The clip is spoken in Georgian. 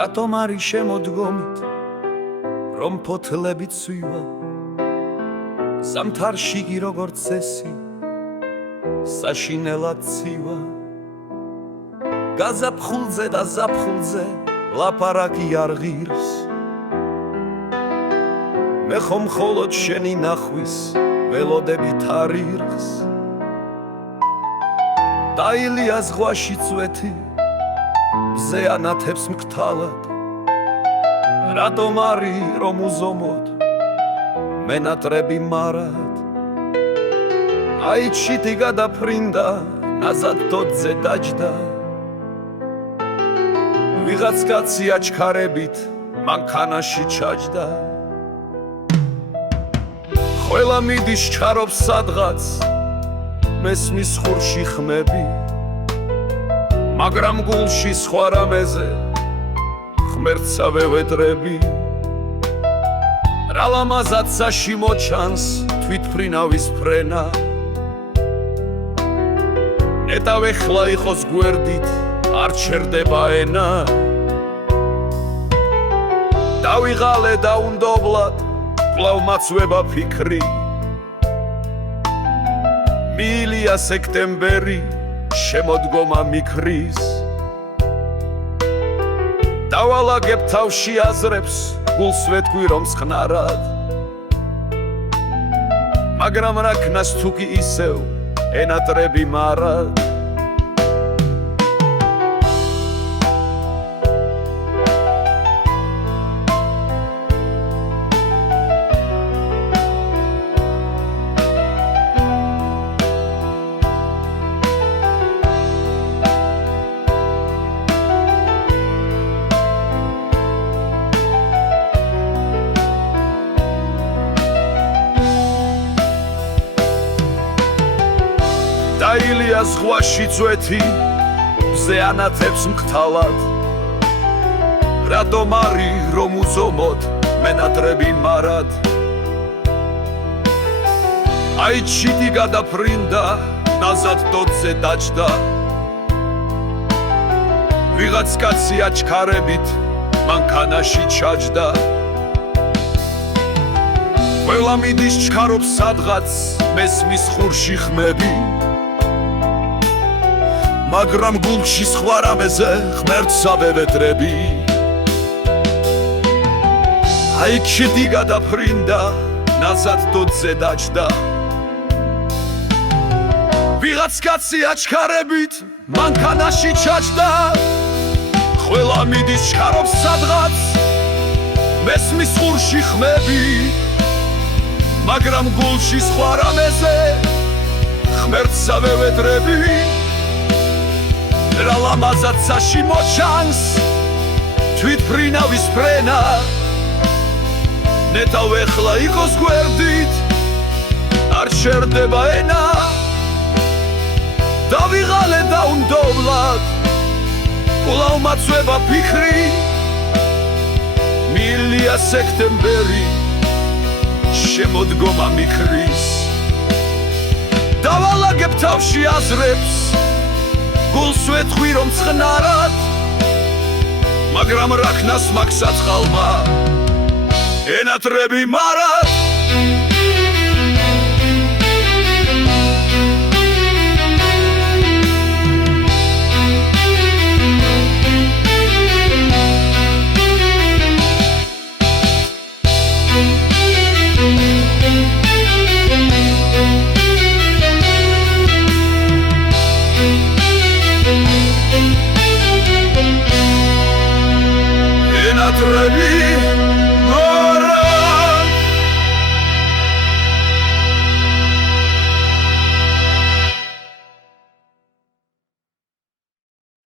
რატომ არის შემოდგომით რომ ფოთლები ცვივა ზამთარში კი როგორც წესი საშინელად ცივა გაზაფხულზე და ზაფხულზე ლაპარაკი არ ღირს მე ხომ მხოლოდ შენი ნახვის ველოდებით არირხს დაილია ზღვაში წვეთი მზე ანათებს მკთალად რატომ არის რომ უზომოდ მენატრები მარად აი ჩიტი გადაფრინდა ნაზად დოდზე დაჯდა ვიღაც კაცი აჩქარებით მანქანაში ჩაჯდა ყველა მიდის ჩარობს სადღაც მესმის ხურში ხმები მაგრამ გულში სხვა რამეზე ღმერთსა ვევედრები რა ლამაზად საში მოჩანს თვითფრინავის ფრენა ნეტავ ეხლა იყოს გვერდით არ ჩერდება ენა დავიღალე დაუნდობლად კვლავ მაცვება ფიქრი მილია სექტემბერი შემოდგომა მიქრის დავალაგებ თავში აზრებს გულს ვეთქვი რომ სხნარად მაგრამ რა ქნას თუ კი ისევ ენატრები მარად დაილია ზღვაში წვეთი მზე ანათებს მკთალად რატომ არის რომ უზომოდ მენატრები მარად აი ჩიტი გადაფრინდა ნაზად დოდზე დაჯდა ვიღაც კაცი აჩქარებით მანქანაში ჩაჯდა ყველა მიდის ჩქარობს სადღაც მესმის ხურში ხმები მაგრამ გულში სხვა რამეზე ღმერთსა ვევედრები აი ჩიტი გადაფრინდა ნაზად დოდზე დაჯდა ვიღაც კაცი აჩქარებით მანქანაში ჩაჯდა ყველა მიდის ჩქარობს სადღაც მესმის ხურში ხმები მაგრამ გულში სხვა რამეზე ღმერთსა ვევედრები რა ლამაზად საში მოჩანს თვითფრინავის ფრენა ნეტავ ეხლა იყოს გვერდით არ ჩერდება ენა დავიღალე დაუნდობლად კვლავ მაცვება ფიქრი მილია სექტემბერი შემოდგომა მიქრის დავალაგებ თავში აზრებს გულს ვეთქვი რომ ცხნარად მაგრამ რა ქნას მაგ საწყალმა ენატრები მარად